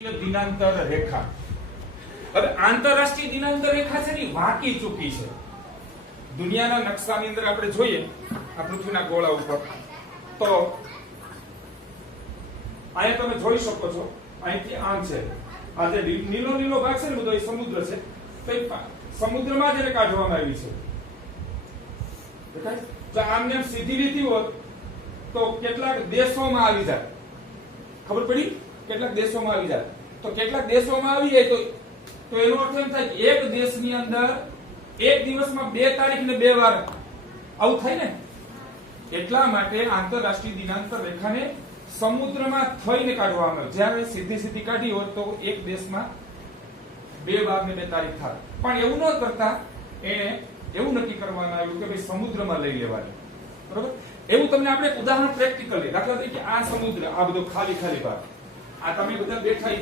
દિનાંતર રેખા. હવે આંતરરાષ્ટ્રીય દિનાંતર રેખા છે ને વાંકી ચૂકી છે. દુનિયાના નકશાની અંદર આપણે જોઈએ આ પૃથ્વીના ગોળા ઉપર તો અહીંયા તમે જોઈ શકો છો અહીંથી આમ છે આ જે નીલો નીલો ભાગ છે ને બધો એ સમુદ્ર છે તો એ સમુદ્રમાં જ એને કાઢવામાં આવી છે. દેખાય? જો આમને આમ સીધી લીધી હોત તો કેટલાક દેશોમાં આવી જાય. ખબર પડી? કેટલાક દેશોમાં આવી જાય તો કેટલાક દેશોમાં આવી જાય તો એનો અર્થ એમ થાય કે એક દેશની અંદર એક દિવસમાં 2 તારીખ ને 2 વાર આવું થાય ને. એટલા માટે આંતરરાષ્ટ્રીય દિનાંતર રેખાને સમુદ્રમાં થઈને કાઢવામાં આવે. જ્યારે સીધી સીધી કાઢી હોત તો એક દેશમાં 2 વાર ને 2 તારીખ થાય. પણ એવું ન કરતા એને એવું નક્કી કરવામાં આવ્યું કે ભાઈ સમુદ્રમાં લઈ લેવાની. બરોબર? એવું તમને આપણે ઉદાહરણ પ્રેક્ટિકલી દાખલા તરીકે આ સમુદ્ર આ બધો ખાલી ખાલી ભાગ આ તમે બધા બેઠા